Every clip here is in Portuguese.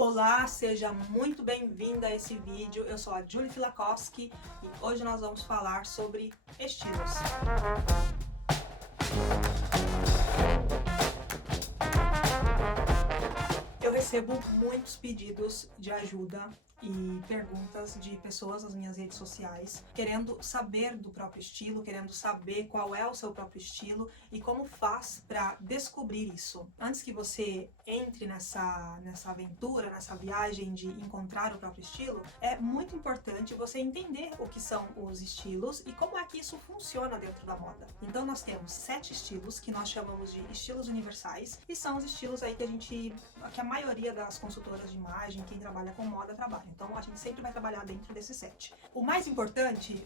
Olá, seja muito bem-vinda a esse vídeo. Eu sou a Julie Filakowski e hoje nós vamos falar sobre estilos. Eu recebo muitos pedidos de ajuda e perguntas de pessoas nas minhas redes sociais, querendo saber do próprio estilo, querendo saber qual é o seu próprio estilo e como faz para descobrir isso. Antes que você entre nessa aventura, nessa viagem de encontrar o próprio estilo, é muito importante você entender o que são os estilos e como é que isso funciona dentro da moda. Então nós temos 7 estilos que nós chamamos de estilos universais e são os estilos aí que a maioria das consultoras de imagem, quem trabalha com moda, trabalha. Então a gente sempre vai trabalhar dentro desses 7. O mais importante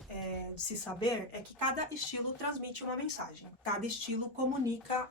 de se saber é que cada estilo transmite uma mensagem. Cada estilo comunica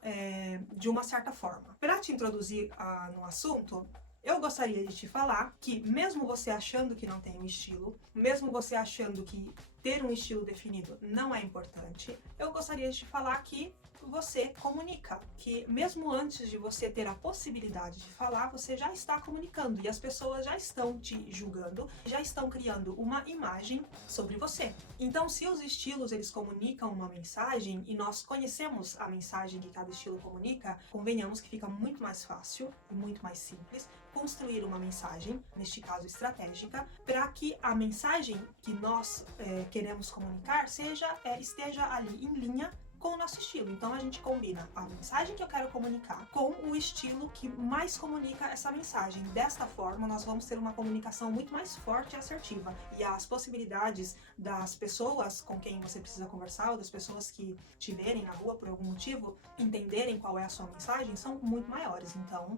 de uma certa forma. Para te introduzir no assunto, eu gostaria de te falar que mesmo você achando que não tem um estilo, mesmo você achando que ter um estilo definido não é importante, eu gostaria de te falar que você comunica, que mesmo antes de você ter a possibilidade de falar, você já está comunicando e as pessoas já estão te julgando, já estão criando uma imagem sobre você. Então, se os estilos eles comunicam uma mensagem e nós conhecemos a mensagem que cada estilo comunica, convenhamos que fica muito mais fácil e muito mais simples construir uma mensagem, neste caso estratégica, para que a mensagem que nós queremos comunicar esteja ali em linha com o nosso estilo. Então a gente combina a mensagem que eu quero comunicar com o estilo que mais comunica essa mensagem. Desta forma, nós vamos ter uma comunicação muito mais forte e assertiva. E as possibilidades das pessoas com quem você precisa conversar, ou das pessoas que te verem na rua por algum motivo, entenderem qual é a sua mensagem, são muito maiores. Então,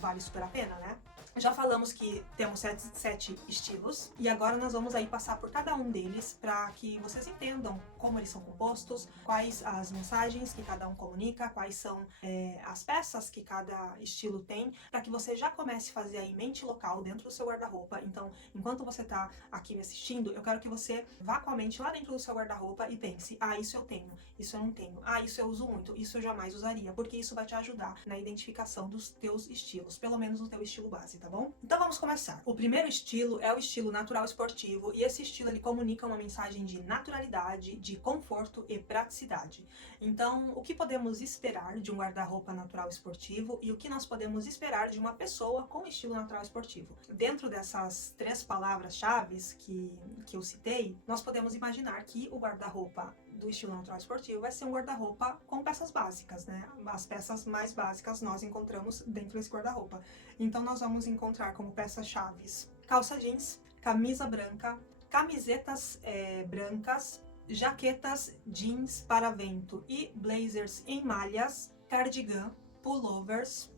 vale super a pena, né? Já falamos que temos 7 estilos e agora nós vamos aí passar por cada um deles para que vocês entendam como eles são compostos, quais as mensagens que cada um comunica, quais são as peças que cada estilo tem, para que você já comece a fazer aí mente local dentro do seu guarda-roupa. Então, enquanto você tá aqui me assistindo, eu quero que você vá com a mente lá dentro do seu guarda-roupa e pense, isso eu tenho, isso eu não tenho, isso eu uso muito, isso eu jamais usaria, porque isso vai te ajudar na identificação dos teus estilos, pelo menos o teu estilo base, tá bom? Então vamos começar. O primeiro estilo é o estilo natural esportivo e esse estilo ele comunica uma mensagem de naturalidade, de conforto e praticidade. Então, o que podemos esperar de um guarda-roupa natural esportivo e o que nós podemos esperar de uma pessoa com estilo natural esportivo? Dentro dessas 3 palavras-chave que eu citei, nós podemos imaginar que o guarda-roupa do estilo natural esportivo vai ser um guarda-roupa com peças básicas, né? As peças mais básicas nós encontramos dentro desse guarda-roupa. Então nós vamos encontrar como peças-chave calça jeans, camisa branca, camisetas brancas, jaquetas jeans para vento e blazers em malhas, cardigan, pullovers,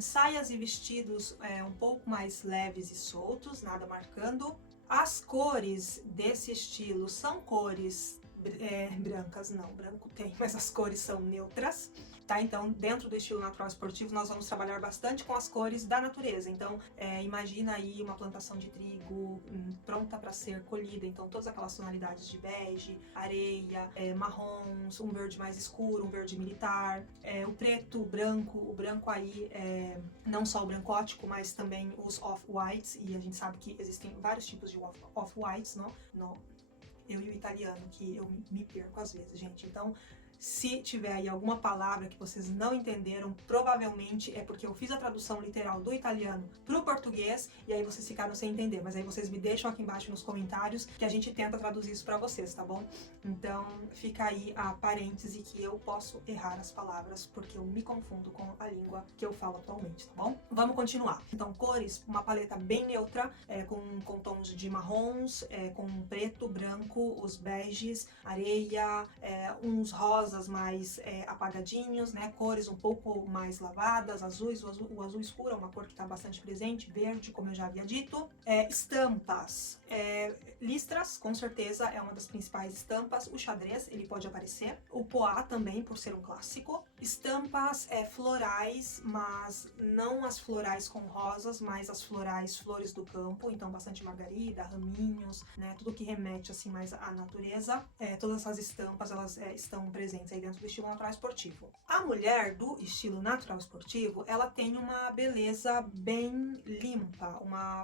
saias e vestidos um pouco mais leves e soltos, nada marcando. As cores desse estilo são cores brancas, não, branco tem, mas as cores são neutras, tá? Então, dentro do estilo natural esportivo, nós vamos trabalhar bastante com as cores da natureza. Então, imagina aí uma plantação de trigo pronta para ser colhida. Então, todas aquelas tonalidades de bege, areia, marrons, um verde mais escuro, um verde militar, o preto, o branco aí, não só o branco ótico, mas também os off-whites, e a gente sabe que existem vários tipos de off-whites, eu e o italiano, que eu me perco às vezes, gente. Então, se tiver aí alguma palavra que vocês não entenderam, provavelmente é porque eu fiz a tradução literal do italiano pro português e aí vocês ficaram sem entender. Mas aí vocês me deixam aqui embaixo nos comentários que a gente tenta traduzir isso pra vocês, tá bom? Então, fica aí a parêntese que eu posso errar as palavras porque eu me confundo com a língua que eu falo atualmente, tá bom? Vamos continuar. Então, cores, uma paleta bem neutra, com tons de marrons, com preto, branco, os beges, areia, uns rosas mais apagadinhos, né? Cores um pouco mais lavadas, azuis, o azul escuro é uma cor que está bastante presente, verde, como eu já havia dito. Estampas, listras, com certeza é uma das principais estampas. O xadrez, ele pode aparecer. O poá também, por ser um clássico. Estampas florais, mas não as florais com rosas, mas as flores do campo, então bastante margarida, raminhos, né? Tudo que remete assim mais à natureza. Todas essas estampas, elas estão presentes presentes aí dentro do estilo natural esportivo. A mulher do estilo natural esportivo, ela tem uma beleza bem limpa,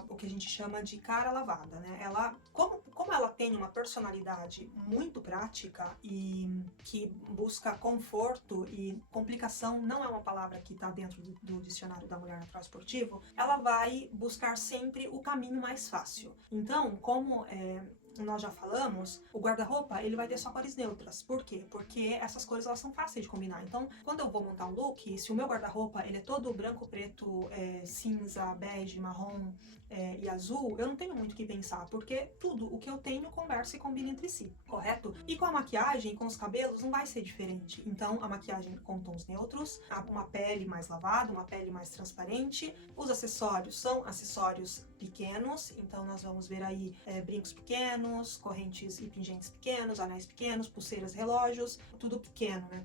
o que a gente chama de cara lavada, né? Ela, como ela tem uma personalidade muito prática e que busca conforto, e complicação não é uma palavra que está dentro do dicionário da mulher natural esportivo, ela vai buscar sempre o caminho mais fácil. Então, como nós já falamos, o guarda-roupa ele vai ter só cores neutras. Por quê? Porque essas cores elas são fáceis de combinar. Então, quando eu vou montar um look, se o meu guarda-roupa ele é todo branco, preto, cinza, bege, marrom e azul, eu não tenho muito o que pensar, porque tudo o que eu tenho conversa e combina entre si, correto? E com a maquiagem, com os cabelos, não vai ser diferente. Então, a maquiagem com tons neutros, uma pele mais lavada, uma pele mais transparente. Os acessórios são acessórios pequenos, então nós vamos ver aí brincos pequenos, correntes e pingentes pequenos, anéis pequenos, pulseiras, relógios, tudo pequeno, né?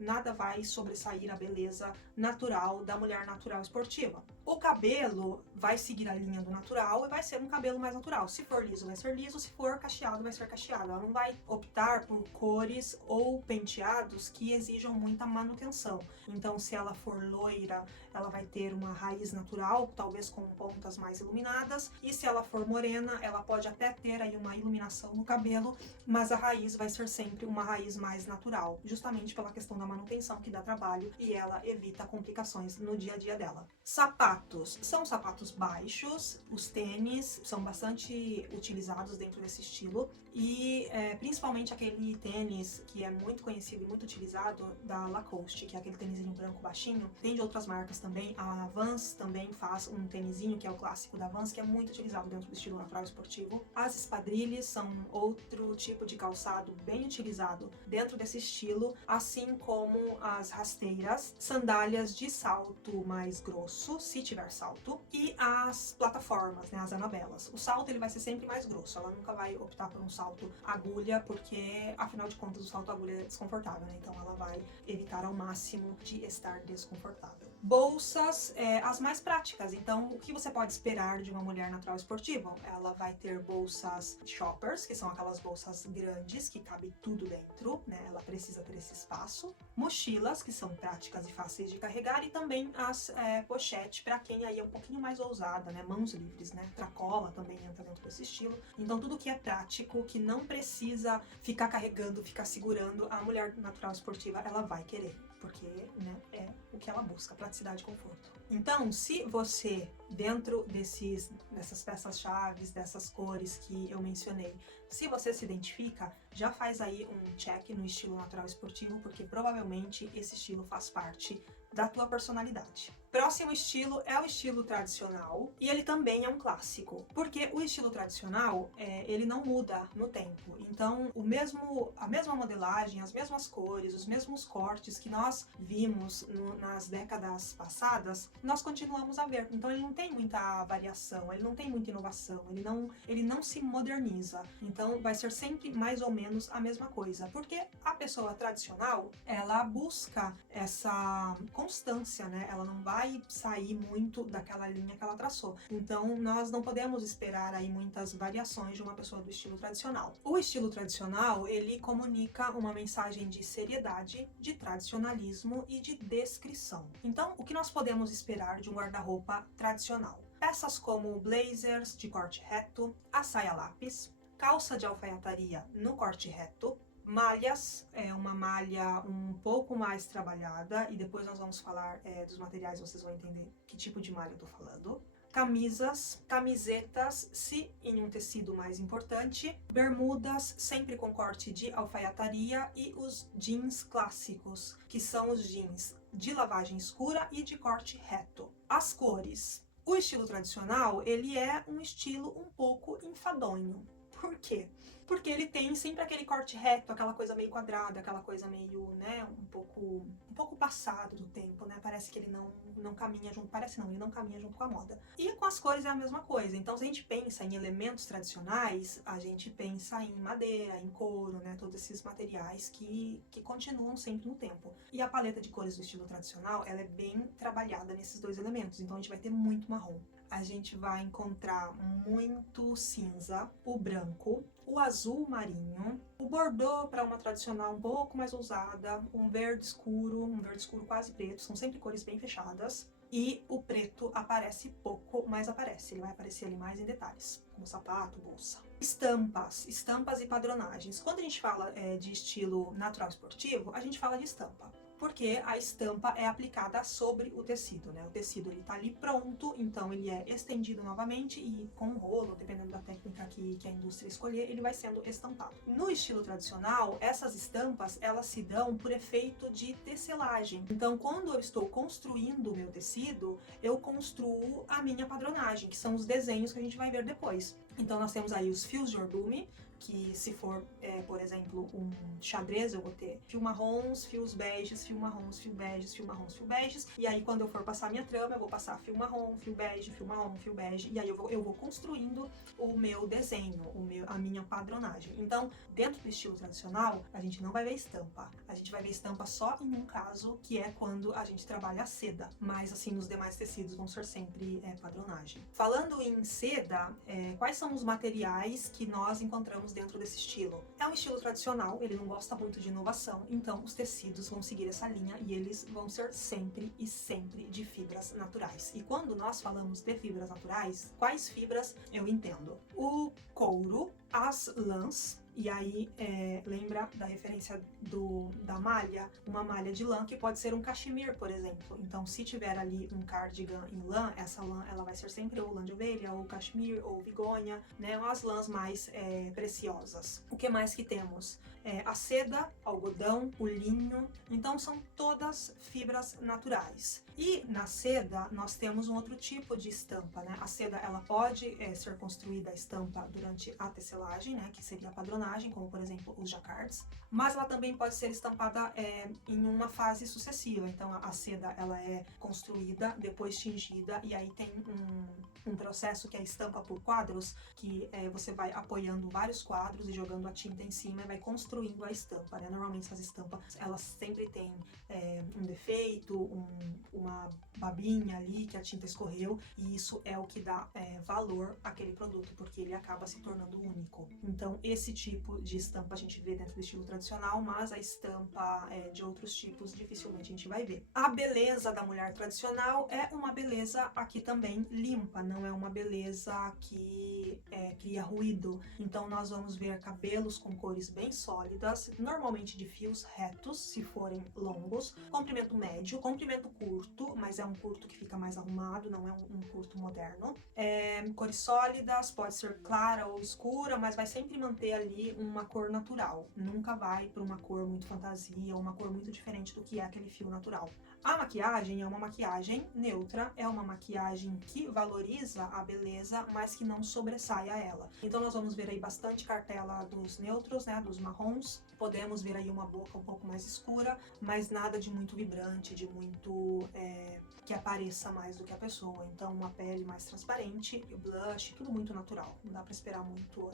Nada vai sobressair a beleza natural da mulher natural esportiva. O cabelo vai seguir a linha do natural e vai ser um cabelo mais natural. Se for liso, vai ser liso, se for cacheado, vai ser cacheado. Ela não vai optar por cores ou penteados que exijam muita manutenção. Então, se ela for loira, ela vai ter uma raiz natural, talvez com pontas mais iluminadas, e se ela for morena, ela pode até ter aí uma iluminação no cabelo, mas a raiz vai ser sempre uma raiz mais natural, justamente pela questão da manutenção que dá trabalho e ela evita complicações no dia a dia dela. Sapatos, são sapatos baixos, os tênis são bastante utilizados dentro desse estilo e principalmente aquele tênis que é muito conhecido e muito utilizado da Lacoste, que é aquele tênisinho branco baixinho. Tem de outras marcas também, a Vans também faz um tênisinho que é o clássico da Vans, que é muito utilizado dentro do estilo natural esportivo. As espadrilhas são outro tipo de calçado bem utilizado dentro desse estilo, assim como as rasteiras, sandálias de salto mais grosso, se tiver salto, e as plataformas, né, as anabelas. O salto ele vai ser sempre mais grosso, ela nunca vai optar por um salto agulha, porque afinal de contas o salto agulha é desconfortável, né? Então ela vai evitar ao máximo de estar desconfortável. Bolsas, as mais práticas. Então, o que você pode esperar de uma mulher natural esportiva? Ela vai ter bolsas shoppers, que são aquelas bolsas grandes, que cabe tudo dentro, né? Ela precisa ter esse espaço. Mochilas, que são práticas e fáceis de carregar. E também as pochetes, para quem aí é um pouquinho mais ousada, né? Mãos livres, né? Tracola também entra dentro desse estilo. Então, tudo que é prático, que não precisa ficar carregando, ficar segurando, a mulher natural esportiva, ela vai querer. Porque, né, é o que ela busca, praticidade e conforto. Então, se você, dentro dessas peças-chave, dessas cores que eu mencionei, se você se identifica, já faz aí um check no estilo natural esportivo, porque provavelmente esse estilo faz parte da tua personalidade. Próximo estilo é o estilo tradicional e ele também é um clássico, porque o estilo tradicional ele não muda no tempo. Então a mesma modelagem, as mesmas cores, os mesmos cortes que nós vimos nas décadas passadas, nós continuamos a ver. Então ele não tem muita variação, ele não tem muita inovação, ele não se moderniza. Então vai ser sempre mais ou menos a mesma coisa, porque a pessoa tradicional ela busca essa constância, né? Ela não vai sair muito daquela linha que ela traçou. Então, nós não podemos esperar aí muitas variações de uma pessoa do estilo tradicional. O estilo tradicional, ele comunica uma mensagem de seriedade, de tradicionalismo e de descrição. Então, o que nós podemos esperar de um guarda-roupa tradicional? Peças como blazers de corte reto, a saia lápis, calça de alfaiataria no corte reto, malhas, uma malha um pouco mais trabalhada, e depois nós vamos falar dos materiais, vocês vão entender que tipo de malha eu tô falando. Camisas, camisetas, se em um tecido mais importante, bermudas, sempre com corte de alfaiataria, e os jeans clássicos, que são os jeans de lavagem escura e de corte reto. As cores. O estilo tradicional, ele é um estilo um pouco enfadonho. Por quê? Porque ele tem sempre aquele corte reto, aquela coisa meio quadrada, aquela coisa meio, né, um pouco passado do tempo, né? Parece que ele não caminha junto, ele não caminha junto com a moda. E com as cores é a mesma coisa. Então, se a gente pensa em elementos tradicionais, a gente pensa em madeira, em couro, né? Todos esses materiais que continuam sempre no tempo. E a paleta de cores do estilo tradicional, ela é bem trabalhada nesses dois elementos. Então, a gente vai ter muito marrom. A gente vai encontrar muito cinza, o branco, o azul azul marinho, o bordô para uma tradicional um pouco mais ousada, um verde escuro quase preto, são sempre cores bem fechadas. E o preto aparece pouco, mas aparece. Ele vai aparecer ali mais em detalhes, como sapato, bolsa. Estampas e padronagens. Quando a gente fala de estilo natural esportivo, a gente fala de estampa. Porque a estampa é aplicada sobre o tecido, né? O tecido ele tá ali pronto, então ele é estendido novamente e com um rolo, dependendo da técnica que a indústria escolher, ele vai sendo estampado. No estilo tradicional, essas estampas, elas se dão por efeito de tecelagem. Então, quando eu estou construindo o meu tecido, eu construo a minha padronagem, que são os desenhos que a gente vai ver depois. Então, nós temos aí os fios de ordume, que se for, por exemplo, um xadrez, eu vou ter fio marrons, fios beges, fio marrons, fio beges, fio marrons, fio beges, e aí quando eu for passar minha trama, eu vou passar fio marrom, fio bege, fio marrom, fio bege, e aí eu vou construindo o meu desenho, a minha padronagem. Então, dentro do estilo tradicional, a gente não vai ver estampa. A gente vai ver estampa só em um caso, que é quando a gente trabalha a seda, mas assim, os demais tecidos vão ser sempre padronagem. Falando em seda, quais são os materiais que nós encontramos dentro desse estilo? É um estilo tradicional, ele não gosta muito de inovação, então os tecidos vão seguir essa linha e eles vão ser sempre e sempre de fibras naturais. E quando nós falamos de fibras naturais, quais fibras eu entendo? O couro, as lãs, e aí lembra da referência da malha, uma malha de lã que pode ser um cachemir, por exemplo. Então, se tiver ali um cardigan em lã, essa lã ela vai ser sempre ou lã de ovelha, ou cachemir, ou vigonha, né? As lãs mais preciosas. O que mais que temos? A seda, algodão, o linho. Então, são todas fibras naturais. E na seda, nós temos um outro tipo de estampa, né? A seda, ela pode ser construída a estampa durante a tecelagem, né? Que seria a padronagem, como por exemplo os jacards. Mas ela também pode ser estampada em uma fase sucessiva. Então, a seda, ela é construída, depois tingida, e aí tem um processo que é estampa por quadros, que você vai apoiando vários quadros e jogando a tinta em cima e vai construindo a estampa, né? Normalmente essas estampas, elas sempre têm um defeito, uma babinha ali que a tinta escorreu, e isso é o que dá valor àquele produto, porque ele acaba se tornando único. Então, esse tipo de estampa a gente vê dentro do estilo tradicional, mas a estampa de outros tipos dificilmente a gente vai ver. A beleza da mulher tradicional é uma beleza aqui também limpa, não é uma beleza que cria ruído. Então, nós vamos ver cabelos com cores bem sólidas, normalmente de fios retos, se forem longos, comprimento médio, comprimento curto, mas é um curto que fica mais arrumado, não é um curto moderno. Cores sólidas, pode ser clara ou escura, mas vai sempre manter ali uma cor natural. Nunca vai para uma cor muito fantasia ou uma cor muito diferente do que é aquele fio natural. A maquiagem é uma maquiagem neutra, é uma maquiagem que valoriza a beleza, mas que não sobressai a ela. Então nós vamos ver aí bastante cartela dos neutros, né, dos marrons. Podemos ver aí uma boca um pouco mais escura, mas nada de muito vibrante, de muito que apareça mais do que a pessoa. Então uma pele mais transparente, blush, tudo muito natural. Não dá pra esperar muito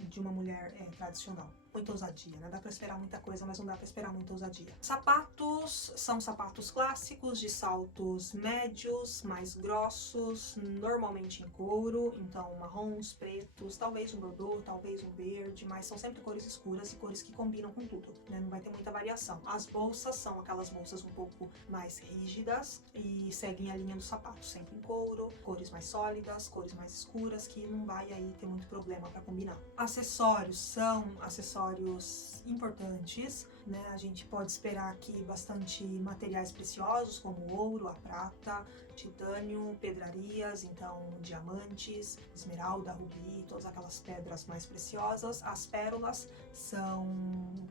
de uma mulher tradicional. Muita ousadia, né? Dá pra esperar muita coisa, mas não dá pra esperar muita ousadia. Sapatos são sapatos clássicos de saltos médios, mais grossos, normalmente em couro, então marrons, pretos, talvez um bordô, talvez um verde, mas são sempre cores escuras e cores que combinam com tudo, né? Não vai ter muita variação. As bolsas são aquelas bolsas um pouco mais rígidas e seguem a linha do sapato, sempre em couro, cores mais sólidas, cores mais escuras, que não vai aí ter muito problema para combinar. Acessórios são acessórios importantes, né? A gente pode esperar aqui bastante materiais preciosos como ouro, a prata, titânio, pedrarias, então diamantes, esmeralda, rubi, todas aquelas pedras mais preciosas. As pérolas são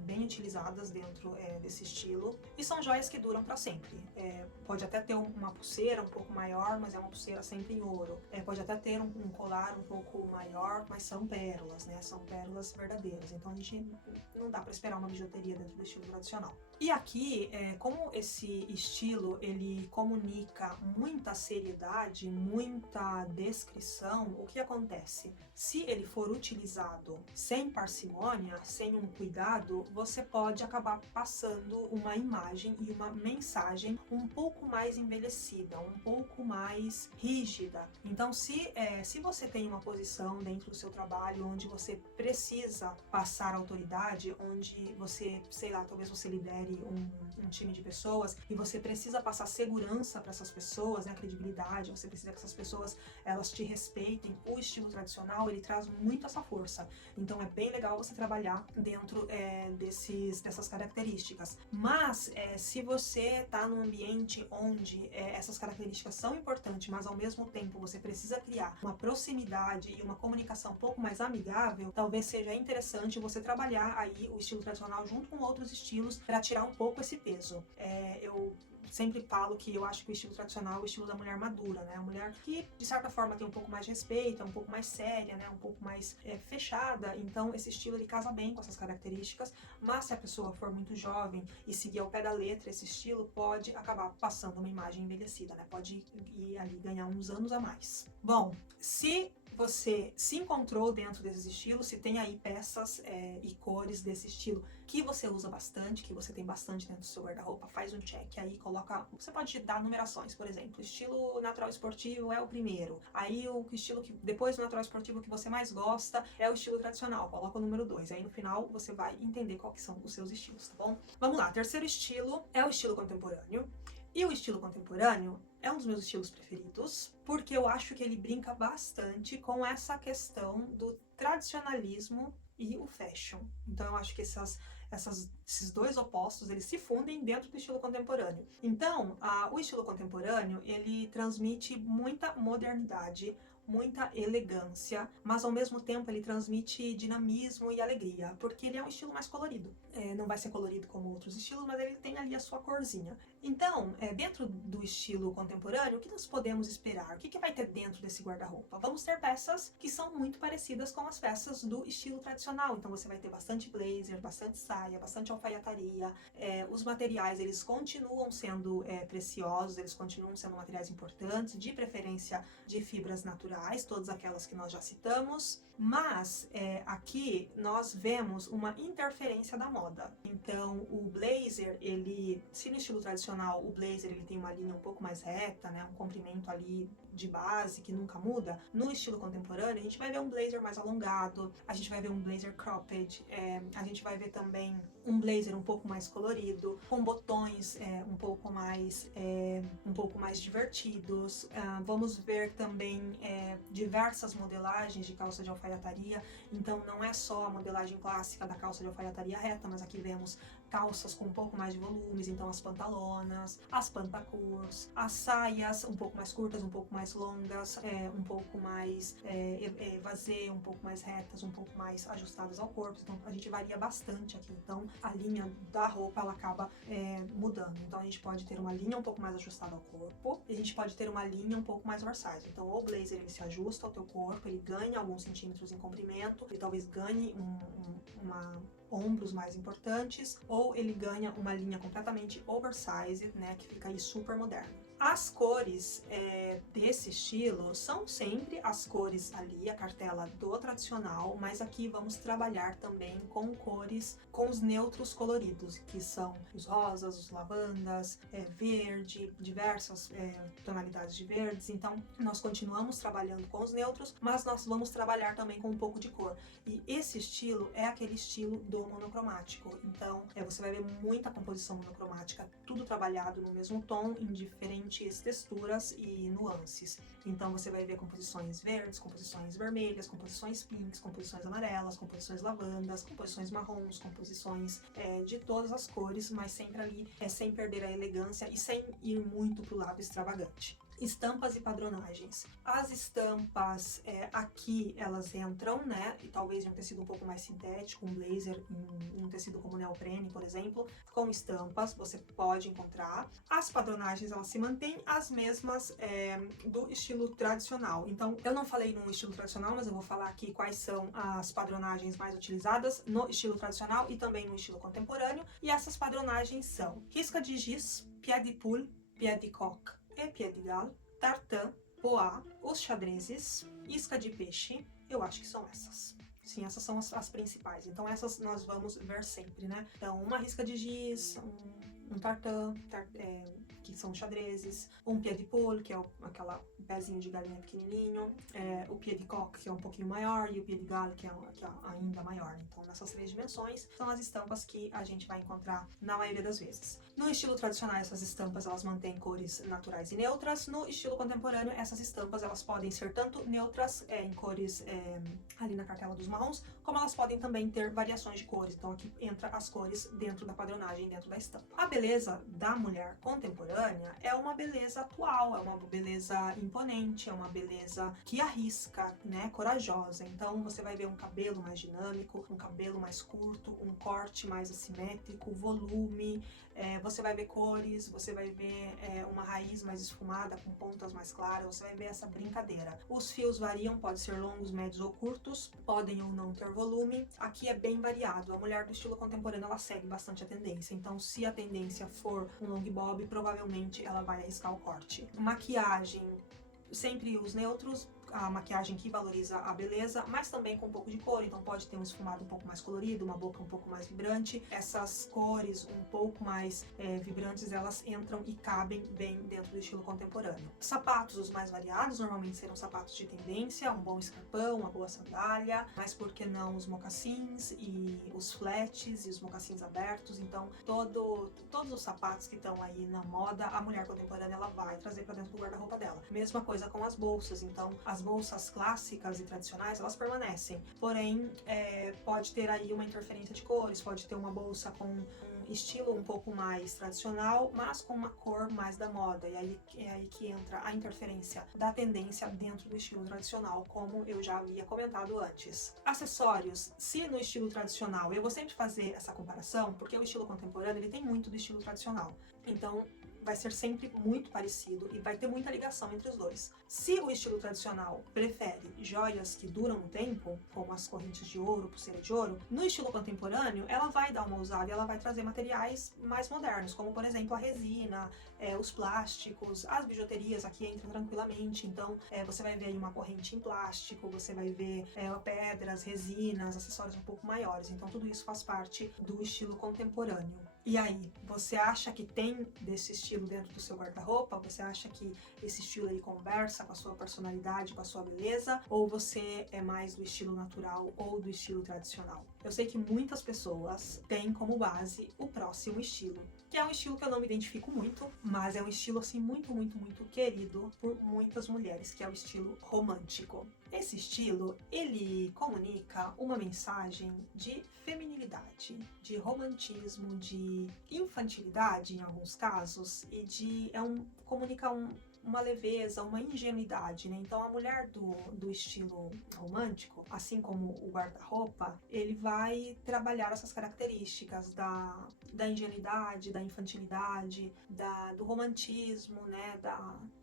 bem utilizadas dentro desse estilo e são joias que duram para sempre. Pode até ter uma pulseira um pouco maior, mas é uma pulseira sempre em ouro. Pode até ter um colar um pouco maior, mas são pérolas, né? São pérolas verdadeiras. Então a gente não dá para esperar uma bijuteria dentro do estilo tradicional. E aqui, como esse estilo ele comunica muito muita seriedade, muita descrição, o que acontece? Se ele for utilizado sem parcimônia, sem um cuidado, você pode acabar passando uma imagem e uma mensagem um pouco mais envelhecida, um pouco mais rígida. Então, se você tem uma posição dentro do seu trabalho onde você precisa passar autoridade, onde você, sei lá, talvez você lidere um time de pessoas e você precisa passar segurança para essas pessoas, né, credibilidade, você precisa que essas pessoas elas te respeitem, o estilo tradicional ele traz muito essa força. Então é bem legal você trabalhar dentro dessas características. Mas se você está num ambiente onde essas características são importantes, mas ao mesmo tempo você precisa criar uma proximidade e uma comunicação um pouco mais amigável, talvez seja interessante você trabalhar aí o estilo tradicional junto com outros estilos para tirar um pouco esse peso. Eu sempre falo que eu acho que o estilo tradicional é o estilo da mulher madura, né? A mulher que, de certa forma, tem um pouco mais de respeito, é um pouco mais séria, né? Um pouco mais fechada. Então, esse estilo, ele casa bem com essas características. Mas, se a pessoa for muito jovem e seguir ao pé da letra esse estilo, pode acabar passando uma imagem envelhecida, né? Pode ir ali ganhar uns anos a mais. Bom, se você se encontrou dentro desses estilos, se tem aí peças e cores desse estilo que você usa bastante, que você tem bastante dentro do seu guarda-roupa, faz um check aí, coloca, você pode dar numerações, por exemplo, estilo natural esportivo é o primeiro, aí o estilo que depois do natural esportivo que você mais gosta é o estilo tradicional, coloca o número 2, aí no final você vai entender qual que são os seus estilos, tá bom? Vamos lá, terceiro estilo é o estilo contemporâneo. E o estilo contemporâneo é um dos meus estilos preferidos, porque eu acho que ele brinca bastante com essa questão do tradicionalismo e o fashion. Então eu acho que esses dois opostos, eles se fundem dentro do estilo contemporâneo. Então, o estilo contemporâneo, ele transmite muita modernidade, muita elegância, mas ao mesmo tempo ele transmite dinamismo e alegria, porque ele é um estilo mais colorido. Não vai ser colorido como outros estilos, mas ele tem ali a sua corzinha. Então, dentro do estilo contemporâneo, o que nós podemos esperar? O que vai ter dentro desse guarda-roupa? Vamos ter peças que são muito parecidas com as peças do estilo tradicional. Então você vai ter bastante blazer, bastante saia, bastante alfaiataria. Os materiais, eles continuam sendo preciosos, eles continuam sendo materiais importantes, de preferência de fibras naturais, todas aquelas que nós já citamos. Mas aqui nós vemos uma interferência da moda. Então o blazer, se no estilo tradicional o blazer ele tem uma linha um pouco mais reta, né, um comprimento ali de base que nunca muda, no estilo contemporâneo a gente vai ver um blazer mais alongado, a gente vai ver um blazer cropped, a gente vai ver também um blazer um pouco mais colorido, com botões um pouco mais divertidos. Vamos ver também diversas modelagens de calça de alfaiataria, então não é só a modelagem clássica da calça de alfaiataria reta, mas aqui vemos calças com um pouco mais de volumes, então as pantalonas, as pantacurs, as saias um pouco mais curtas, um pouco mais longas, um pouco mais vazê, um pouco mais retas, um pouco mais ajustadas ao corpo. Então a gente varia bastante aqui. Então a linha da roupa ela acaba mudando. Então a gente pode ter uma linha um pouco mais ajustada ao corpo e a gente pode ter uma linha um pouco mais oversize. Então o blazer ele se ajusta ao teu corpo, ele ganha alguns centímetros em comprimento, ele talvez ganhe ombros mais importantes, ou ele ganha uma linha completamente oversized, né, que fica aí super moderno. As cores desse estilo são sempre as cores ali, a cartela do tradicional, mas aqui vamos trabalhar também com cores, com os neutros coloridos, que são os rosas, os lavandas, verde, diversas tonalidades de verdes. Então, nós continuamos trabalhando com os neutros, mas nós vamos trabalhar também com um pouco de cor. E esse estilo é aquele estilo do monocromático. Então, você vai ver muita composição monocromática, tudo trabalhado no mesmo tom, em diferentes texturas e nuances. Então você vai ver composições verdes, composições vermelhas, composições pinks, composições amarelas, composições lavandas, composições marrons, composições de todas as cores, mas sempre ali sem perder a elegância e sem ir muito pro lado extravagante. Estampas e padronagens. As estampas aqui elas entram, né? E talvez em um tecido um pouco mais sintético, um blazer em um tecido como neoprene, por exemplo, com estampas você pode encontrar. As padronagens elas se mantêm as mesmas do estilo tradicional. Então eu não falei no estilo tradicional, mas eu vou falar aqui quais são as padronagens mais utilizadas no estilo tradicional e também no estilo contemporâneo. E essas padronagens são risca de giz, pied de poule, pied de coq e pied de gale, tartan, poá, os xadrezes, isca de peixe, eu acho que são essas. Sim, essas são as principais. Então essas nós vamos ver sempre, né? Então uma risca de giz, um tartan, que são xadrezes, um pied de poule, que é aquela pezinho de galinha pequenininho, o pied de coq, que é um pouquinho maior, e o pied de galho, que é ainda maior. Então nessas 3 dimensões são as estampas que a gente vai encontrar na maioria das vezes. No estilo tradicional, essas estampas elas mantêm cores naturais e neutras. No estilo contemporâneo, essas estampas elas podem ser tanto neutras, em cores ali na cartela dos marrons, como elas podem também ter variações de cores. Então aqui entra as cores dentro da padronagem, dentro da estampa. A beleza da mulher contemporânea é uma beleza atual, é uma beleza imponente, é uma beleza que arrisca, né, corajosa. Então você vai ver um cabelo mais dinâmico, um cabelo mais curto, um corte mais assimétrico, volume, você vai ver cores, você vai ver uma raiz mais esfumada, com pontas mais claras, você vai ver essa brincadeira. Os fios variam, podem ser longos, médios ou curtos, podem ou não ter volume. Aqui é bem variado. A mulher do estilo contemporâneo, ela segue bastante a tendência. Então, se a tendência for um long bob, provavelmente ela vai arriscar o corte. Maquiagem, sempre os neutros, a maquiagem que valoriza a beleza, mas também com um pouco de cor, então pode ter um esfumado um pouco mais colorido, uma boca um pouco mais vibrante. Essas cores um pouco mais vibrantes, elas entram e cabem bem dentro do estilo contemporâneo. Sapatos, os mais variados, normalmente serão sapatos de tendência, um bom escarpão, uma boa sandália, mas por que não os mocassins e os flats e os mocassins abertos. Então todos os sapatos que estão aí na moda, a mulher contemporânea ela vai trazer para dentro do guarda-roupa dela. Mesma coisa com as bolsas, então as bolsas clássicas e tradicionais, elas permanecem, porém pode ter aí uma interferência de cores, pode ter uma bolsa com um estilo um pouco mais tradicional, mas com uma cor mais da moda, e aí é aí que entra a interferência da tendência dentro do estilo tradicional, como eu já havia comentado antes. Acessórios, se no estilo tradicional, eu vou sempre fazer essa comparação, porque o estilo contemporâneo ele tem muito do estilo tradicional, então vai ser sempre muito parecido e vai ter muita ligação entre os dois. Se o estilo tradicional prefere joias que duram um tempo, como as correntes de ouro, pulseira de ouro, no estilo contemporâneo ela vai dar uma ousada e ela vai trazer materiais mais modernos, como por exemplo a resina, os plásticos, as bijuterias aqui entram tranquilamente, então você vai ver aí uma corrente em plástico, você vai ver pedras, resinas, acessórios um pouco maiores, então tudo isso faz parte do estilo contemporâneo. E aí, você acha que tem desse estilo dentro do seu guarda-roupa? Você acha que esse estilo ele conversa com a sua personalidade, com a sua beleza? Ou você é mais do estilo natural ou do estilo tradicional? Eu sei que muitas pessoas têm como base o próximo estilo, que é um estilo que eu não me identifico muito, mas é um estilo assim muito, muito, muito querido por muitas mulheres, que é o estilo romântico. Esse estilo, ele comunica uma mensagem de feminilidade, de romantismo, de infantilidade em alguns casos, e comunica uma leveza, uma ingenuidade, né? Então a mulher do estilo romântico, assim como o guarda-roupa, ele vai trabalhar essas características da ingenuidade, da infantilidade, do romantismo, né?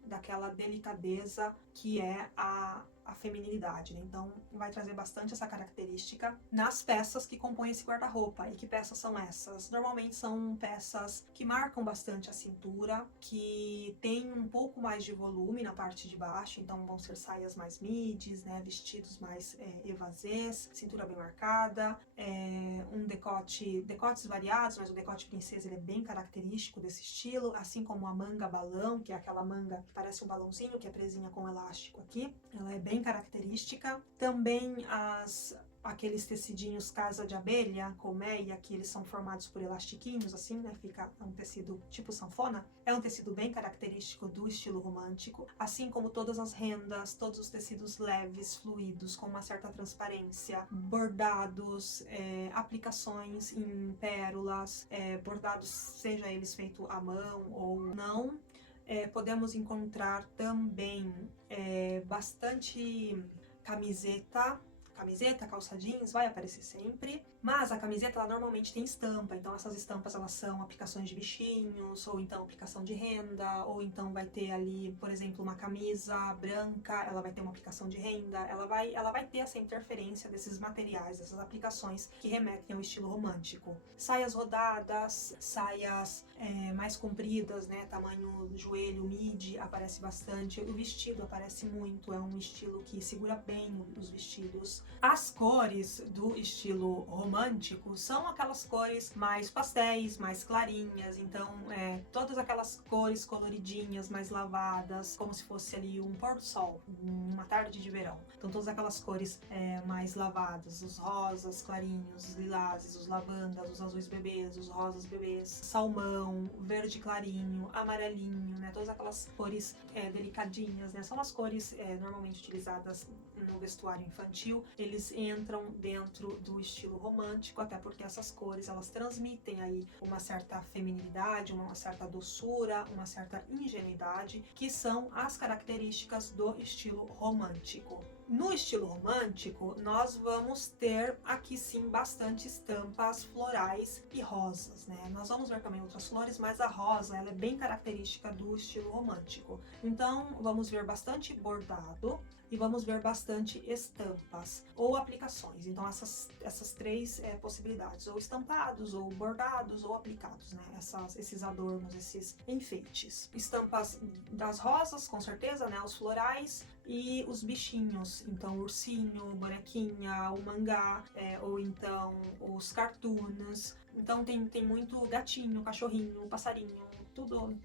Daquela delicadeza que é a feminilidade, né? Então vai trazer bastante essa característica nas peças que compõem esse guarda-roupa. E que peças são essas? Normalmente são peças que marcam bastante a cintura, que tem um pouco mais de volume na parte de baixo, então vão ser saias mais midis, né? Vestidos mais evasês, cintura bem marcada, decotes variados, mas o decote princesa ele é bem característico desse estilo, assim como a manga balão, que é aquela manga que parece um balãozinho, que é presinha com elástico aqui, ela é bem característica. Também aqueles tecidinhos casa de abelha, colmeia, que eles são formados por elastiquinhos, assim, né? Fica um tecido tipo sanfona. É um tecido bem característico do estilo romântico, assim como todas as rendas, todos os tecidos leves, fluidos, com uma certa transparência, bordados, aplicações em pérolas, bordados, seja eles feitos à mão ou não. Podemos encontrar também bastante camiseta Camiseta, calça jeans, vai aparecer sempre. Mas a camiseta, ela normalmente tem estampa. Então essas estampas, elas são aplicações de bichinhos, ou então aplicação de renda, ou então vai ter ali, por exemplo, uma camisa branca, ela vai ter uma aplicação de renda. Ela vai ter essa interferência desses materiais, dessas aplicações que remetem ao estilo romântico. Saias rodadas, saias mais compridas, né, tamanho joelho, midi, aparece bastante. O vestido aparece muito, é um estilo que segura bem os vestidos. As cores do estilo romântico são aquelas cores mais pastéis, mais clarinhas, então todas aquelas cores coloridinhas, mais lavadas, como se fosse ali um pôr do sol, uma tarde de verão. Então todas aquelas cores mais lavadas, os rosas clarinhos, os lilazes, os lavandas, os azuis bebês, os rosas bebês, salmão, verde clarinho, amarelinho, né? Todas aquelas cores delicadinhas, né? São as cores normalmente utilizadas no vestuário infantil. Eles entram dentro do estilo romântico, até porque essas cores, elas transmitem aí uma certa feminilidade, uma certa doçura, uma certa ingenuidade, que são as características do estilo romântico. No estilo romântico, nós vamos ter aqui sim bastante estampas florais e rosas, né? Nós vamos ver também outras flores, mas a rosa, ela é bem característica do estilo romântico. Então, vamos ver bastante bordado e vamos ver bastante estampas ou aplicações. Então, essas três possibilidades, ou estampados, ou bordados, ou aplicados, né? Esses adornos, esses enfeites. Estampas das rosas, com certeza, né? Os florais e os bichinhos, então ursinho, bonequinha, o mangá, ou então os cartoons. Então tem muito gatinho, cachorrinho, passarinho,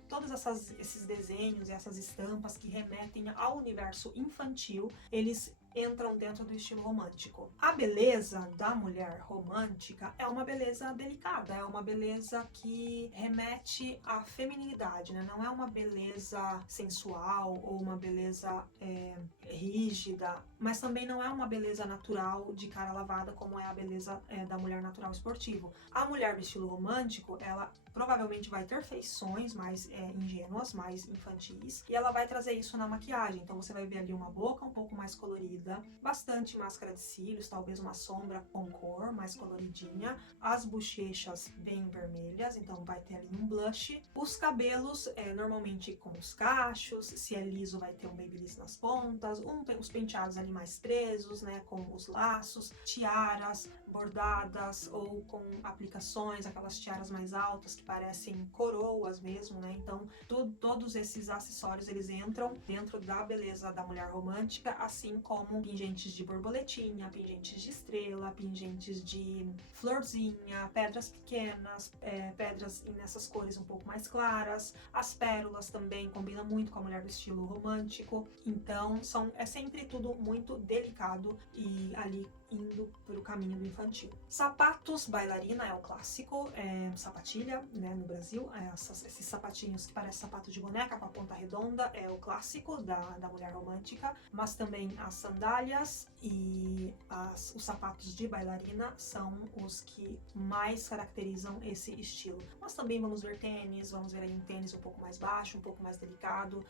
todos esses desenhos e essas estampas que remetem ao universo infantil, eles entram dentro do estilo romântico. A beleza da mulher romântica é uma beleza delicada, é uma beleza que remete à feminilidade, né? Não é uma beleza sensual ou uma beleza rígida, mas também não é uma beleza natural de cara lavada como é a beleza da mulher natural esportivo. A mulher do estilo romântico, ela provavelmente vai ter feições mais ingênuas, mais infantis, e ela vai trazer isso na maquiagem. Então você vai ver ali uma boca um pouco mais colorida, bastante máscara de cílios, talvez uma sombra com cor mais coloridinha, as bochechas bem vermelhas, então vai ter ali um blush. Os cabelos, normalmente com os cachos, se é liso vai ter um babyliss nas pontas, os penteados ali mais presos, né, com os laços, tiaras bordadas ou com aplicações, aquelas tiaras mais altas que parecem coroas mesmo, né? Então, todos esses acessórios, eles entram dentro da beleza da mulher romântica, assim como pingentes de borboletinha, pingentes de estrela, pingentes de florzinha, pedras pequenas, pedras nessas cores um pouco mais claras. As pérolas também combinam muito com a mulher do estilo romântico. Então, é sempre tudo muito delicado e ali indo para o caminho do infantil. Sapatos bailarina é o clássico, sapatilha, né, no Brasil, esses sapatinhos que parecem sapato de boneca com a ponta redonda é o clássico da mulher romântica, mas também as sandálias e os sapatos de bailarina são os que mais caracterizam esse estilo. Mas também vamos ver tênis, vamos ver aí um tênis um pouco mais baixo, um pouco mais delicado,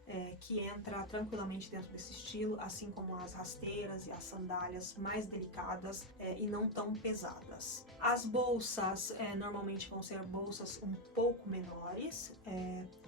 que entra tranquilamente dentro desse estilo, assim como as rasteiras e as sandálias mais delicadas e não tão pesadas. As bolsas normalmente vão ser bolsas um pouco menores,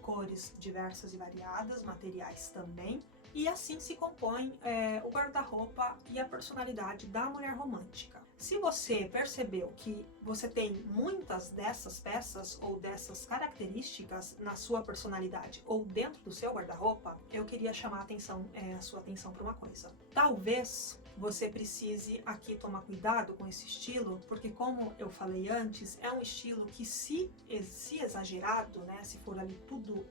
cores diversas e variadas, materiais também. E assim se compõe o guarda-roupa e a personalidade da mulher romântica. Se você percebeu que você tem muitas dessas peças ou dessas características na sua personalidade ou dentro do seu guarda-roupa, eu queria chamar a sua atenção para uma coisa. Talvez você precise aqui tomar cuidado com esse estilo, porque como eu falei antes, é um estilo que se exagerado, né, se for ali tudo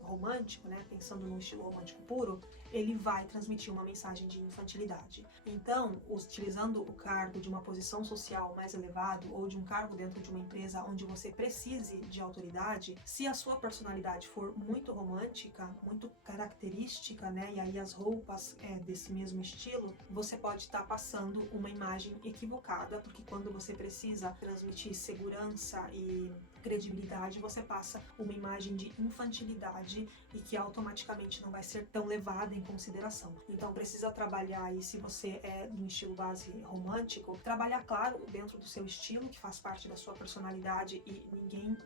romântico, né, pensando num estilo romântico puro, ele vai transmitir uma mensagem de infantilidade. Então, utilizando o cargo de uma posição social mais elevado ou de um cargo dentro de uma empresa onde você precise de autoridade, se a sua personalidade for muito romântica, muito característica, né, e aí as roupas desse mesmo estilo, você pode estar passando uma imagem equivocada, porque quando você precisa transmitir segurança e credibilidade, você passa uma imagem de infantilidade e que automaticamente não vai ser tão levada em consideração. Então precisa trabalhar aí, se você é de um estilo base romântico, trabalhar, claro, dentro do seu estilo, que faz parte da sua personalidade e ninguém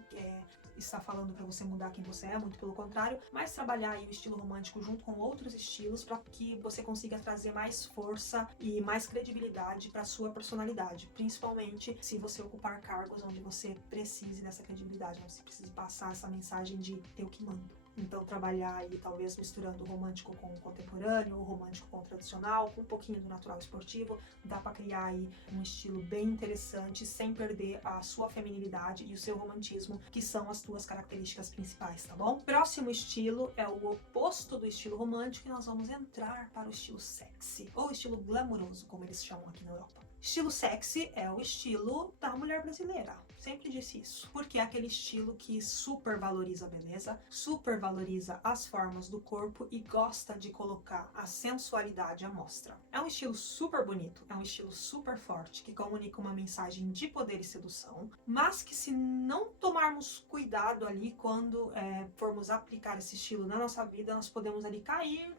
está falando para você mudar quem você é, muito pelo contrário, mas trabalhar aí o estilo romântico junto com outros estilos para que você consiga trazer mais força e mais credibilidade para sua personalidade, principalmente se você ocupar cargos onde você precise dessa credibilidade, onde você precise passar essa mensagem de eu que mando. Então trabalhar aí talvez misturando o romântico com o contemporâneo, o romântico com o tradicional, com um pouquinho do natural esportivo, dá para criar aí um estilo bem interessante sem perder a sua feminilidade e o seu romantismo, que são as tuas características principais, tá bom? Próximo estilo é o oposto do estilo romântico e nós vamos entrar para o estilo sexy, ou estilo glamouroso, como eles chamam aqui na Europa. Estilo sexy é o estilo da mulher brasileira. Sempre disse isso. Porque é aquele estilo que super valoriza a beleza, super valoriza as formas do corpo e gosta de colocar a sensualidade à mostra. É um estilo super bonito, é um estilo super forte, que comunica uma mensagem de poder e sedução, mas que se não tomarmos cuidado ali quando formos aplicar esse estilo na nossa vida, nós podemos ali cair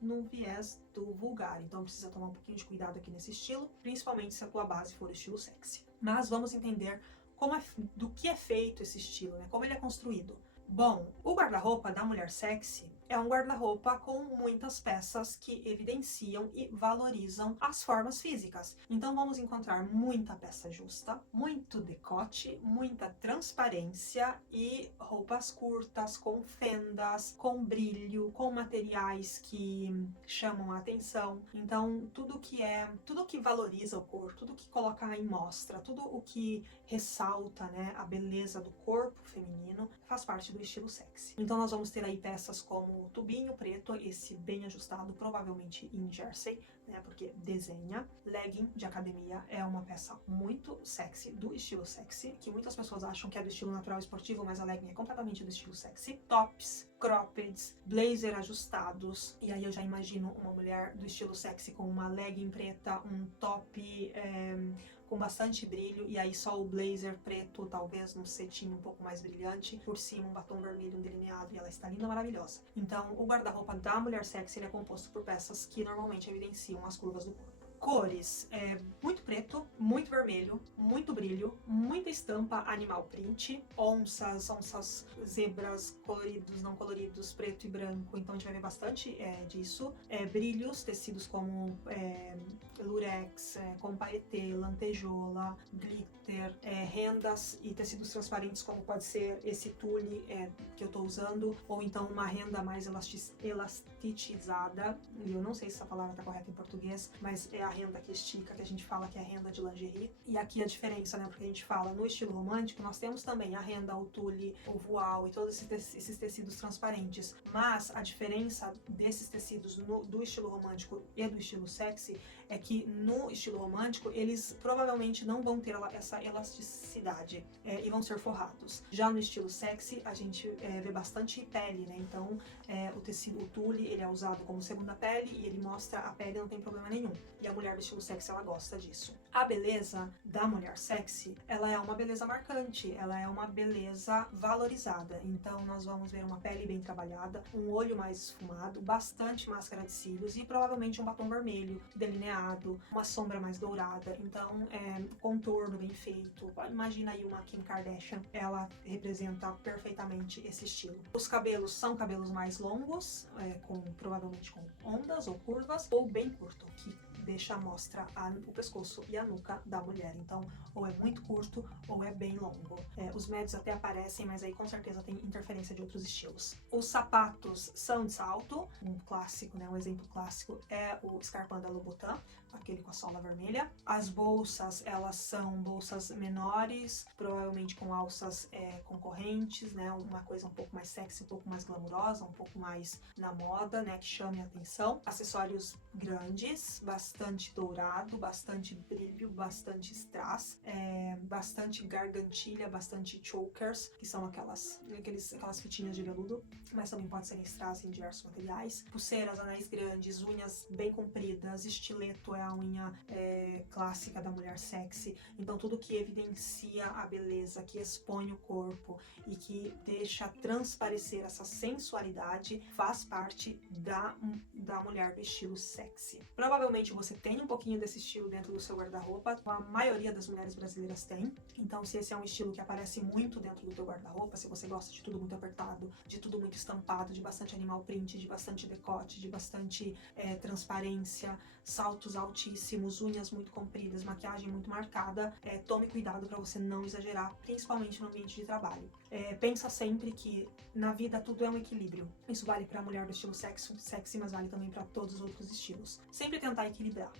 no viés do vulgar, então precisa tomar um pouquinho de cuidado aqui nesse estilo, principalmente se a tua base for o estilo sexy. Mas vamos entender do que é feito esse estilo, né? Como ele é construído. Bom, o guarda-roupa da mulher sexy é um guarda-roupa com muitas peças que evidenciam e valorizam as formas físicas. Então vamos encontrar muita peça justa, muito decote, muita transparência e roupas curtas, com fendas, com brilho, com materiais que chamam a atenção. Então tudo que valoriza o corpo, tudo que coloca em mostra, tudo o que ressalta, né, a beleza do corpo feminino faz parte do estilo sexy. Então nós vamos ter aí peças como o tubinho preto, esse bem ajustado, provavelmente em jersey, né, porque desenha. Legging de academia é uma peça muito sexy, do estilo sexy, que muitas pessoas acham que é do estilo natural esportivo, mas a legging é completamente do estilo sexy. Tops, croppeds, blazer ajustados, e aí eu já imagino uma mulher do estilo sexy com uma legging preta, um top com bastante brilho, e aí só o blazer preto, talvez num cetim um pouco mais brilhante, por cima um batom vermelho, um delineado, e ela está linda, maravilhosa. Então o guarda-roupa da mulher sexy ele é composto por peças que normalmente evidenciam as curvas do corpo. Cores, muito preto, muito vermelho, muito brilho, muita estampa animal print, onças, zebras, coloridos, não coloridos, preto e branco, então a gente vai ver bastante disso. Brilhos, tecidos como lurex, com paetê, lantejola, glitter, rendas e tecidos transparentes como pode ser esse tule que eu tô usando, ou então uma renda mais elasticizada, e eu não sei se essa palavra tá correta em português, mas é a renda que estica, que a gente fala que é a renda de lingerie. E aqui a diferença, né, porque a gente fala no estilo romântico, nós temos também a renda, o tule, o voal e todos esses tecidos transparentes, mas a diferença desses tecidos do estilo romântico e do estilo sexy é que no estilo romântico eles provavelmente não vão ter essa elasticidade e vão ser forrados. Já no estilo sexy a gente vê bastante pele, né? Então o tecido, o tule, ele é usado como segunda pele e ele mostra a pele, não tem problema nenhum. E a mulher do estilo sexy, ela gosta disso. A beleza da mulher sexy, ela é uma beleza marcante, ela é uma beleza valorizada. Então nós vamos ver uma pele bem trabalhada, um olho mais esfumado, bastante máscara de cílios e provavelmente um batom vermelho delineado, uma sombra mais dourada. Então contorno bem feito. Imagina aí uma Kim Kardashian, ela representa perfeitamente esse estilo. Os cabelos são cabelos mais longos, provavelmente com ondas ou curvas, ou bem curto, que deixa à mostra o pescoço e a nuca da mulher. Então, ou é muito curto ou é bem longo. Os médios até aparecem, mas aí com certeza tem interferência de outros estilos. Os sapatos são de salto, um clássico, né? Um exemplo clássico é o Scarpin da Louboutin, aquele com a sola vermelha. As bolsas, elas são bolsas menores, provavelmente com alças concorrentes, né? Uma coisa um pouco mais sexy, um pouco mais glamurosa, um pouco mais na moda, né? Que chame a atenção. Acessórios grandes, bastante dourado, bastante brilho, bastante strass, bastante gargantilha, bastante chokers, que são aquelas fitinhas de veludo, mas também pode ser em strass em diversos materiais. Pulseiras, anéis grandes, unhas bem compridas, estileto é a unha clássica da mulher sexy. Então tudo que evidencia a beleza, que expõe o corpo e que deixa transparecer essa sensualidade faz parte da mulher do estilo sexy. Provavelmente você tem um pouquinho desse estilo dentro do seu guarda-roupa, a maioria das mulheres brasileiras tem. Então se esse é um estilo que aparece muito dentro do teu guarda-roupa, se você gosta de tudo muito apertado, de tudo muito estampado, de bastante animal print, de bastante decote, de bastante transparência, saltos altíssimos, unhas muito compridas, maquiagem muito marcada, tome cuidado para você não exagerar, principalmente no ambiente de trabalho. Pensa sempre que na vida tudo é um equilíbrio. Isso vale para a mulher do estilo sexy, mas vale também para todos os outros estilos. Sempre tentar equilibrar.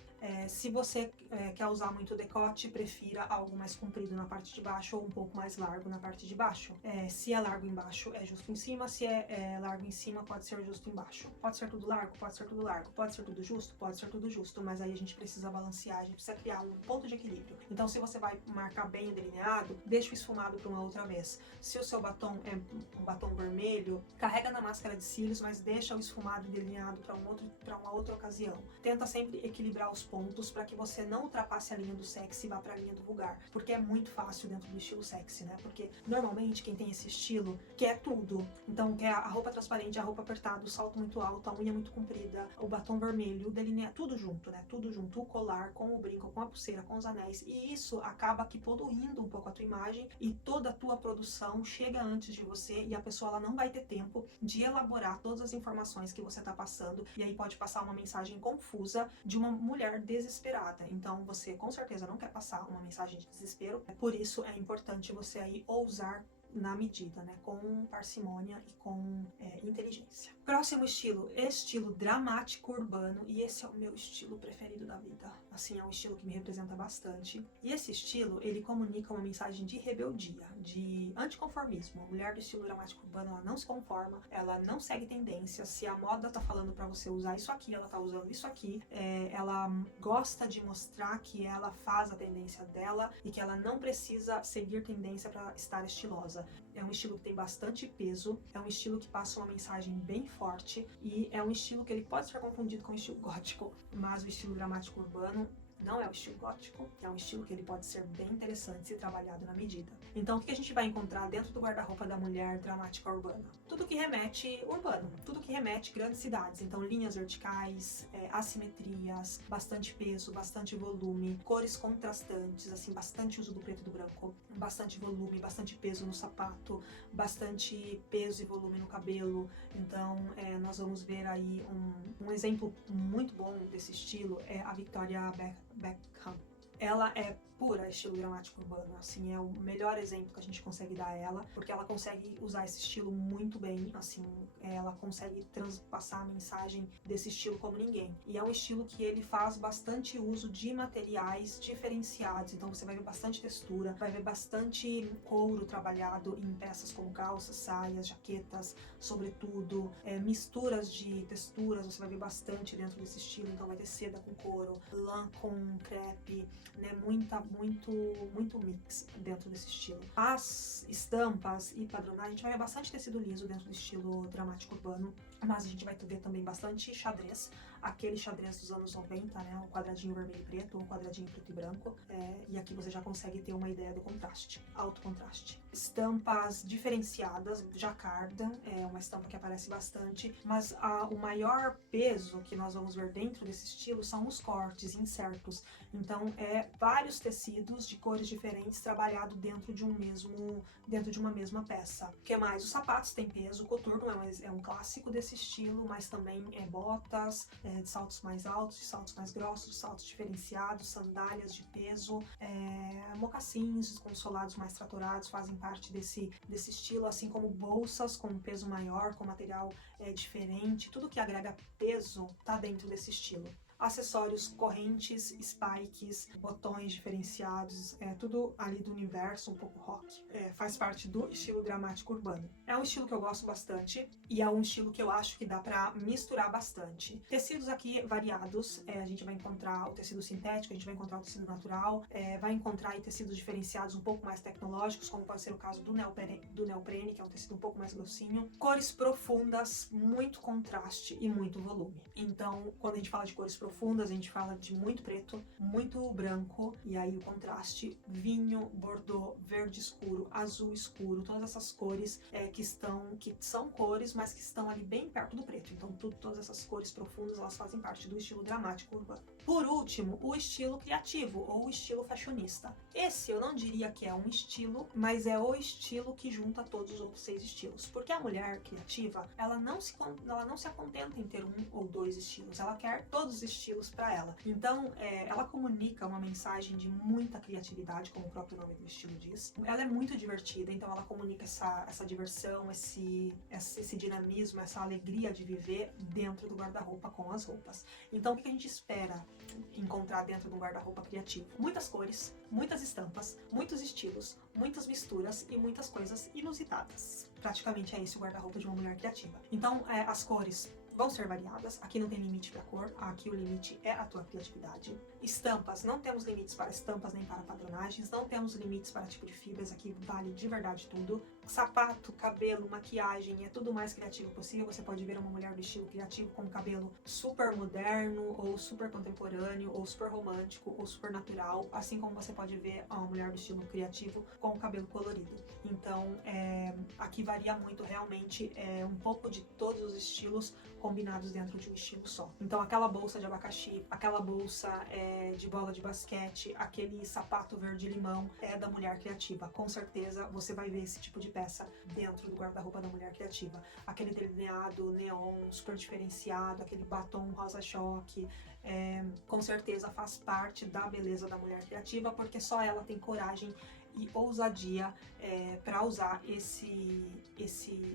Se você quer usar muito decote, prefira algo mais comprido na parte de baixo ou um pouco mais largo na parte de baixo. Se é largo embaixo, é justo em cima. Se é largo em cima, pode ser justo embaixo. Pode ser tudo largo? Pode ser tudo largo. Pode ser tudo justo? Pode ser tudo justo. Mas aí a gente precisa balancear, a gente precisa criar um ponto de equilíbrio. Então, se você vai marcar bem o delineado, deixa o esfumado para uma outra vez. Se o seu batom é um batom vermelho, carrega na máscara de cílios, mas deixa o esfumado e delineado para uma outra ocasião. Tenta sempre equilibrar os pontos para que você não ultrapasse a linha do sexy e vá para a linha do vulgar, porque é muito fácil dentro do estilo sexy, né? Porque normalmente quem tem esse estilo quer tudo. Então quer a roupa transparente, a roupa apertada, o salto muito alto, a unha muito comprida, o batom vermelho, o delineado, tudo junto, né? Tudo junto, o colar com o brinco, com a pulseira, com os anéis. E isso acaba que poluindo um pouco a tua imagem e toda a tua produção chega antes de você e a pessoa ela não vai ter tempo de elaborar todas as informações que você está passando e aí pode passar uma mensagem confusa de uma mulher desesperada. Então você com certeza não quer passar uma mensagem de desespero, por isso é importante você aí ousar na medida, né? Com parcimônia e com inteligência. Próximo estilo dramático urbano, e esse é o meu estilo preferido da vida. Assim, é um estilo que me representa bastante. E esse estilo, ele comunica uma mensagem de rebeldia, de anticonformismo. A mulher do estilo dramático urbano, ela não se conforma, ela não segue tendência. Se a moda tá falando pra você usar isso aqui, ela tá usando isso aqui. Ela gosta de mostrar que ela faz a tendência dela e que ela não precisa seguir tendência pra estar estilosa. É um estilo que tem bastante peso, é um estilo que passa uma mensagem bem forte e é um estilo que ele pode ser confundido com o estilo gótico, mas o estilo dramático urbano não é o estilo gótico, é um estilo que ele pode ser bem interessante se trabalhado na medida. Então o que a gente vai encontrar dentro do guarda-roupa da mulher dramática urbana? Tudo que remete urbano, tudo que remete grandes cidades, então linhas verticais, assimetrias, bastante peso, bastante volume, cores contrastantes, assim, bastante uso do preto e do branco, bastante volume, bastante peso no sapato, bastante peso e volume no cabelo. Então nós vamos ver aí um exemplo muito bom desse estilo é a Victoria Beckham. Ela é pura estilo dramático urbano, assim, é o melhor exemplo que a gente consegue dar a ela, porque ela consegue usar esse estilo muito bem, assim, ela consegue transpassar a mensagem desse estilo como ninguém. E é um estilo que ele faz bastante uso de materiais diferenciados, então você vai ver bastante textura, vai ver bastante couro trabalhado em peças como calças, saias, jaquetas, sobretudo, misturas de texturas, você vai ver bastante dentro desse estilo, então vai ter seda com couro, lã com crepe, né, muito mix dentro desse estilo. As estampas e padronagem, a gente vai ver bastante tecido liso dentro do estilo dramático urbano, mas a gente vai ver também bastante xadrez, aquele xadrez dos anos 90, né, o quadradinho vermelho e preto, o quadradinho preto e branco, e aqui você já consegue ter uma ideia do contraste, alto contraste. Estampas diferenciadas, jacquard, é uma estampa que aparece bastante, mas o maior peso que nós vamos ver dentro desse estilo são os cortes, insertos. Então vários tecidos de cores diferentes trabalhado dentro de uma mesma peça. O que mais? Os sapatos têm peso, o coturno é um clássico desse estilo, mas também botas, de saltos mais altos, de saltos mais grossos, saltos diferenciados, sandálias de peso, mocassins com solados mais traturados fazem parte desse estilo, assim como bolsas com peso maior, com material diferente, tudo que agrega peso tá dentro desse estilo. Acessórios, correntes, spikes, botões diferenciados, tudo ali do universo, um pouco rock. Faz parte do estilo dramático urbano. É um estilo que eu gosto bastante e é um estilo que eu acho que dá pra misturar bastante. Tecidos aqui variados, a gente vai encontrar o tecido sintético, a gente vai encontrar o tecido natural, vai encontrar aí tecidos diferenciados um pouco mais tecnológicos, como pode ser o caso do neoprene, que é um tecido um pouco mais grossinho. Cores profundas, muito contraste e muito volume. Então, quando a gente fala de cores profundas, profundas, a gente fala de muito preto, muito branco, e aí o contraste vinho, bordô, verde escuro, azul escuro, todas essas cores que são cores, mas que estão ali bem perto do preto. Então todas essas cores profundas, elas fazem parte do estilo dramático urbano. Por último, o estilo criativo ou o estilo fashionista. Esse eu não diria que é um estilo, mas é o estilo que junta todos os outros 6 estilos. Porque a mulher criativa, ela não se acontenta em ter um ou 2 estilos, ela quer todos os estilos para ela. Então, ela comunica uma mensagem de muita criatividade, como o próprio nome do estilo diz. Ela é muito divertida, então ela comunica essa diversão, esse dinamismo, essa alegria de viver dentro do guarda-roupa com as roupas. Então, o que a gente espera encontrar dentro do guarda-roupa criativo? Muitas cores, muitas estampas, muitos estilos, muitas misturas e muitas coisas inusitadas. Praticamente é esse o guarda-roupa de uma mulher criativa. Então, as cores vão ser variadas, aqui não tem limite para cor, aqui o limite é a tua criatividade. Estampas, não temos limites para estampas nem para padronagens, não temos limites para tipo de fibras, aqui vale de verdade tudo. Sapato, cabelo, maquiagem, é tudo mais criativo possível. Você pode ver uma mulher do estilo criativo com cabelo super moderno, ou super contemporâneo, ou super romântico, ou super natural, assim como você pode ver uma mulher do estilo criativo com o cabelo colorido. Então, aqui varia muito realmente, um pouco de todos os estilos combinados dentro de um estilo só. Então aquela bolsa de abacaxi, aquela bolsa de bola de basquete, aquele sapato verde-limão é da mulher criativa. Com certeza você vai ver esse tipo de peça dentro do guarda-roupa da mulher criativa. Aquele delineado neon super diferenciado, aquele batom rosa-choque, com certeza faz parte da beleza da mulher criativa, porque só ela tem coragem e ousadia para usar esse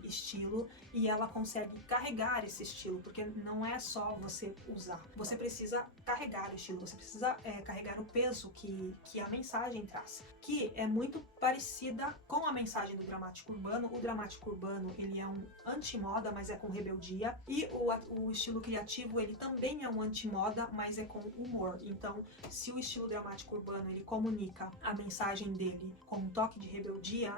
estilo, e ela consegue carregar esse estilo, porque não é só você usar, você precisa carregar o estilo, você precisa carregar o peso que a mensagem traz, que é muito parecida com a mensagem do dramático urbano. O dramático urbano, ele é um anti-moda, mas é com rebeldia, e o estilo criativo, ele também é um anti-moda, mas é com humor. Então, se o estilo dramático urbano, ele comunica a mensagem dele com um toque de rebeldia,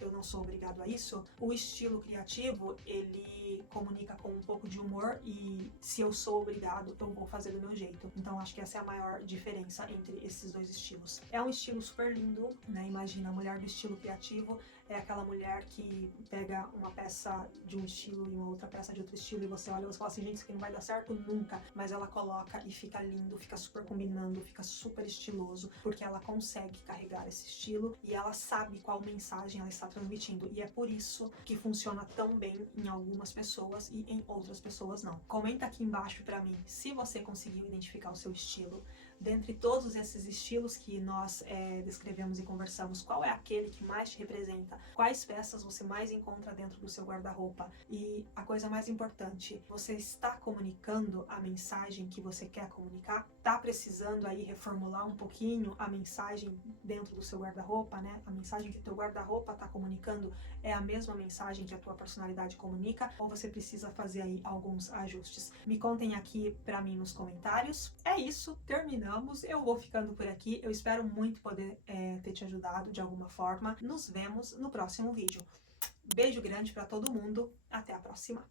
eu não sou obrigado a isso, o estilo criativo, ele comunica com um pouco de humor, e se eu sou obrigado, eu vou fazer do meu jeito. Então acho que essa é a maior diferença entre esses dois estilos. É um estilo super lindo, né? Imagina, a mulher do estilo criativo é aquela mulher que pega uma peça de um estilo e uma outra peça de outro estilo, e você olha e você fala assim, gente, isso aqui não vai dar certo nunca, mas ela coloca e fica lindo, fica super combinando, fica super estiloso, porque ela consegue carregar esse estilo e ela sabe qual mensagem ela está transmitindo, e é por isso que funciona tão bem em algumas pessoas e em outras pessoas não. Comenta aqui embaixo pra mim se você conseguiu identificar o seu estilo. Dentre todos esses estilos que nós descrevemos e conversamos, qual é aquele que mais te representa? Quais peças você mais encontra dentro do seu guarda-roupa? E a coisa mais importante, você está comunicando a mensagem que você quer comunicar? Tá precisando aí reformular um pouquinho a mensagem dentro do seu guarda-roupa, né? A mensagem que o teu guarda-roupa tá comunicando é a mesma mensagem que a tua personalidade comunica? Ou você precisa fazer aí alguns ajustes? Me contem aqui pra mim nos comentários. É isso, terminamos. Eu vou ficando por aqui. Eu espero muito poder ter te ajudado de alguma forma. Nos vemos no próximo vídeo. Beijo grande pra todo mundo. Até a próxima.